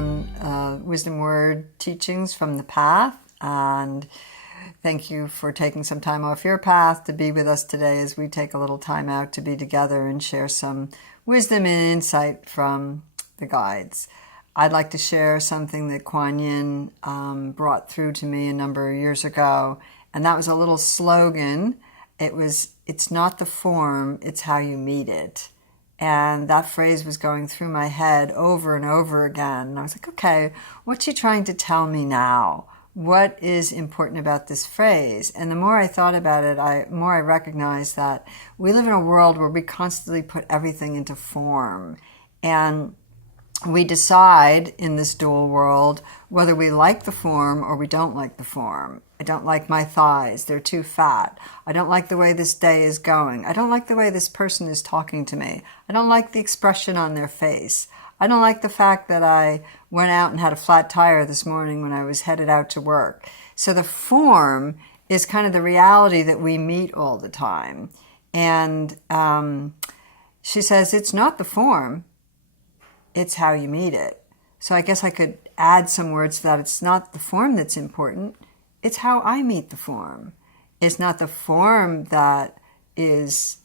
on WisdomWord teachings from the path, and thank you for taking some time off your path to be with us today as we take a little time out to be together and share some wisdom and insight from the guides. I'd like to share something that Kuan Yin brought through to me a number of years ago, and that was a little slogan. It's not the form, it's how you meet it. And that phrase was going through my head over and over again. And I was like, okay, what's she trying to tell me now? What is important about this phrase? And the more I thought about it, the more I recognized that we live in a world where we constantly put everything into form. And we decide in this dual world whether we like the form or we don't like the form. I don't like my thighs. They're too fat. I don't like the way this day is going. I don't like the way this person is talking to me. I don't like the expression on their face. I don't like the fact that I went out and had a flat tire this morning when I was headed out to work. So the form is kind of the reality that we meet all the time. And she says, it's not the form, it's how you meet it. So I guess I could add some words to that. It's not the form that's important. It's how I meet the form. It's not the form that is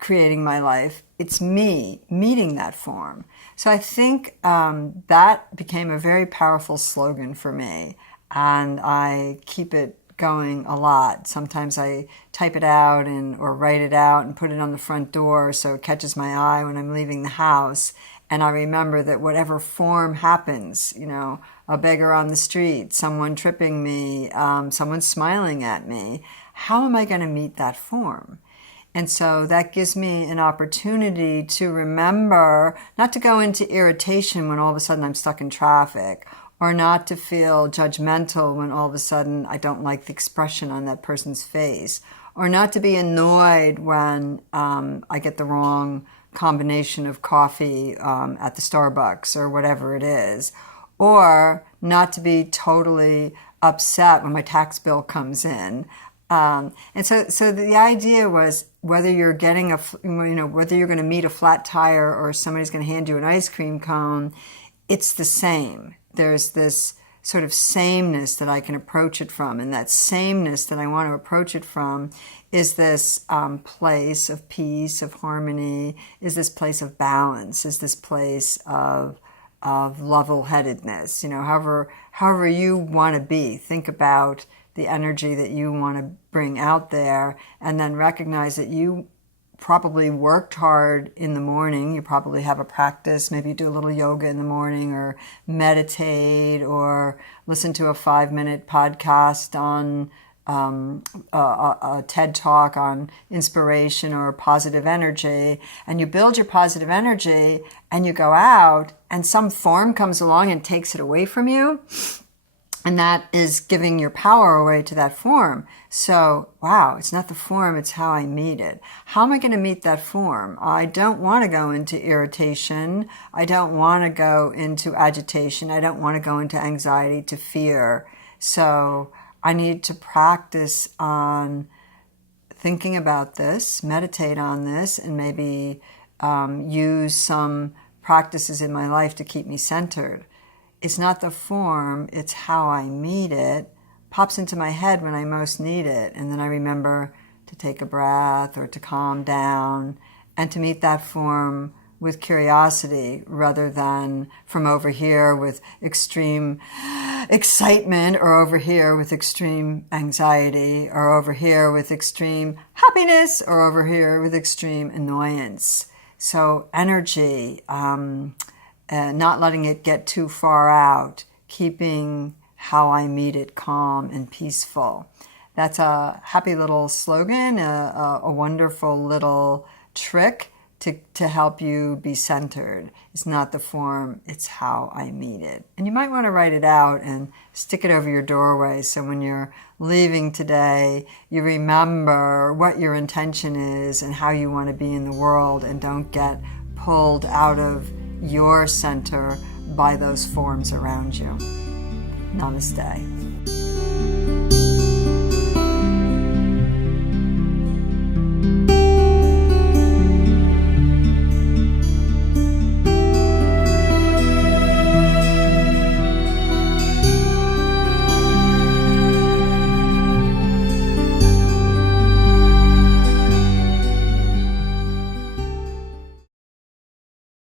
creating my life. It's me meeting that form. So I think that became a very powerful slogan for me, and I keep it going a lot. Sometimes I type it out or write it out and put it on the front door so it catches my eye when I'm leaving the house. And I remember that whatever form happens, a beggar on the street, someone tripping me, someone smiling at me, how am I going to meet that form? And so that gives me an opportunity to remember not to go into irritation when all of a sudden I'm stuck in traffic, or not to feel judgmental when all of a sudden I don't like the expression on that person's face, or not to be annoyed when I get the wrong combination of coffee at the Starbucks or whatever it is, or not to be totally upset when my tax bill comes in. And so the idea was whether you're getting whether you're going to meet a flat tire or somebody's going to hand you an ice cream cone, it's the same. There's this sort of sameness that I can approach it from, and that sameness that I want to approach it from is this place of peace, of harmony, is this place of balance, is this place of level-headedness. However you want to be, think about the energy that you want to bring out there, and then recognize that you probably worked hard in the morning. You probably have a practice. Maybe you do a little yoga in the morning, or meditate, or listen to a 5-minute podcast on a TED Talk on inspiration or positive energy. And you build your positive energy and you go out, and some form comes along and takes it away from you. And that is giving your power away to that form. So, wow, it's not the form, it's how I meet it. How am I going to meet that form? I don't want to go into irritation. I don't want to go into agitation. I don't want to go into anxiety, to fear. So I need to practice on thinking about this, meditate on this, and maybe use some practices in my life to keep me centered. It's not the form, it's how I meet it. Pops into my head when I most need it. And then I remember to take a breath or to calm down and to meet that form with curiosity rather than from over here with extreme excitement, or over here with extreme anxiety, or over here with extreme happiness, or over here with extreme annoyance. So energy, not letting it get too far out, keeping how I meet it calm and peaceful. That's a happy little slogan, a wonderful little trick to help you be centered. It's not the form, it's how I meet it. And you might want to write it out and stick it over your doorway, so when you're leaving today, you remember what your intention is and how you want to be in the world, and don't get pulled out of your center by those forms around you. Namaste.